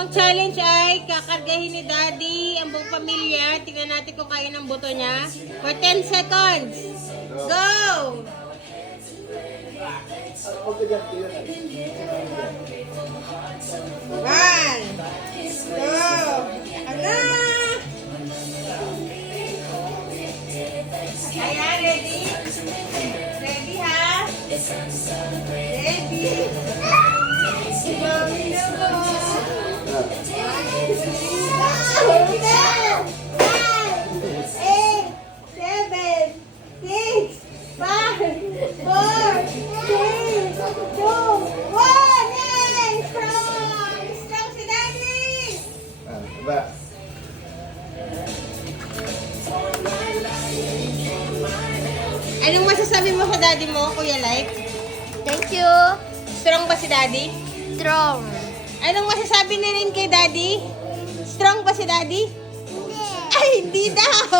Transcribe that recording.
ang challenge ay kakargahin ni Daddy ang buong pamilya. Tingnan natin kung kaya ng buto niya. For 10 seconds. Go! One, two, ala! Ayan, ready? Ready, ha? Ready? Mami na mo. Anong masasabi mo sa daddy mo, Kuya Light? Thank you. Strong ba si daddy? Strong. Anong masasabi na rin kay daddy? Strong ba si daddy? Hindi. Ay, hindi daw!